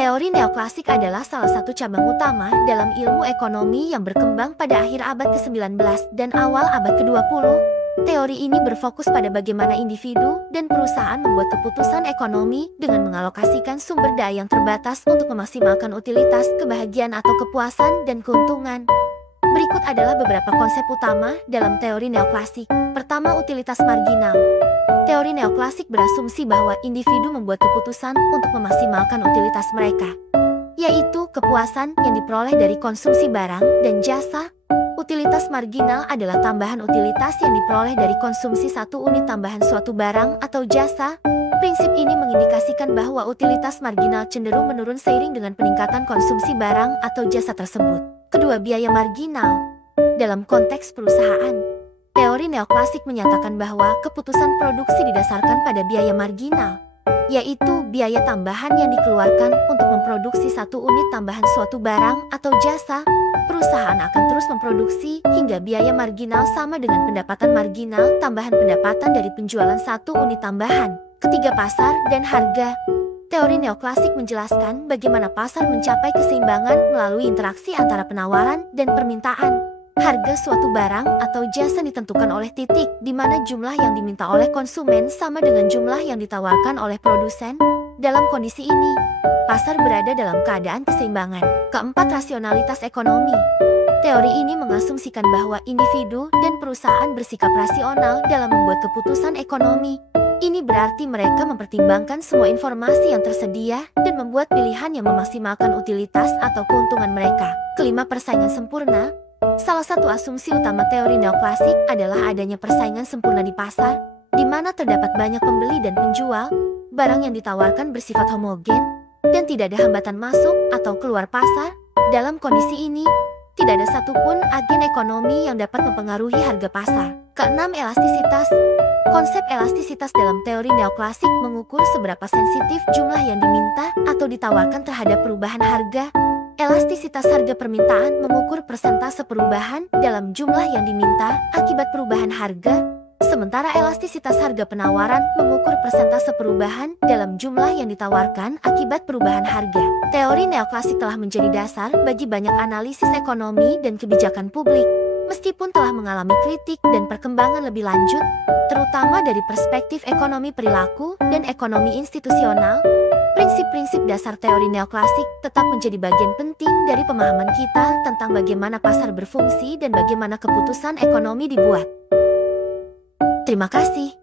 Teori neoklasik adalah salah satu cabang utama dalam ilmu ekonomi yang berkembang pada akhir abad ke-19 dan awal abad ke-20. Teori ini berfokus pada bagaimana individu dan perusahaan membuat keputusan ekonomi dengan mengalokasikan sumber daya yang terbatas untuk memaksimalkan utilitas, kebahagiaan atau kepuasan, dan keuntungan. Berikut adalah beberapa konsep utama dalam teori neoklasik. Pertama, utilitas marginal. Teori neoklasik berasumsi bahwa individu membuat keputusan untuk memaksimalkan utilitas mereka, yaitu kepuasan yang diperoleh dari konsumsi barang dan jasa. Utilitas marginal adalah tambahan utilitas yang diperoleh dari konsumsi satu unit tambahan suatu barang atau jasa. Prinsip ini mengindikasikan bahwa utilitas marginal cenderung menurun seiring dengan peningkatan konsumsi barang atau jasa tersebut. Kedua, biaya marginal. Dalam konteks perusahaan, teori neoklasik menyatakan bahwa keputusan produksi didasarkan pada biaya marginal, yaitu biaya tambahan yang dikeluarkan untuk memproduksi satu unit tambahan suatu barang atau jasa. Perusahaan akan terus memproduksi hingga biaya marginal sama dengan pendapatan marginal tambahan pendapatan dari penjualan satu unit tambahan. Ketiga, pasar dan harga. Teori neoklasik menjelaskan bagaimana pasar mencapai keseimbangan melalui interaksi antara penawaran dan permintaan. Harga suatu barang atau jasa ditentukan oleh titik di mana jumlah yang diminta oleh konsumen sama dengan jumlah yang ditawarkan oleh produsen. Dalam kondisi ini, pasar berada dalam keadaan keseimbangan. Keempat, rasionalitas ekonomi. Teori ini mengasumsikan bahwa individu dan perusahaan bersikap rasional dalam membuat keputusan ekonomi. Ini berarti mereka mempertimbangkan semua informasi yang tersedia dan membuat pilihan yang memaksimalkan utilitas atau keuntungan mereka. Kelima, persaingan sempurna. Salah satu asumsi utama teori neoklasik adalah adanya persaingan sempurna di pasar, di mana terdapat banyak pembeli dan penjual. Barang yang ditawarkan bersifat homogen, dan tidak ada hambatan masuk atau keluar pasar. Dalam kondisi ini, tidak ada satupun agen ekonomi yang dapat mempengaruhi harga pasar. Keenam, elastisitas. Konsep elastisitas dalam teori neoklasik mengukur seberapa sensitif jumlah yang diminta atau ditawarkan terhadap perubahan harga. Elastisitas harga permintaan mengukur persentase perubahan dalam jumlah yang diminta akibat perubahan harga, sementara elastisitas harga penawaran mengukur persentase perubahan dalam jumlah yang ditawarkan akibat perubahan harga. Teori neoklasik telah menjadi dasar bagi banyak analisis ekonomi dan kebijakan publik, meskipun telah mengalami kritik dan perkembangan lebih lanjut, terutama dari perspektif ekonomi perilaku dan ekonomi institusional. Prinsip-prinsip dasar teori neoklasik tetap menjadi bagian penting dari pemahaman kita tentang bagaimana pasar berfungsi dan bagaimana keputusan ekonomi dibuat. Terima kasih.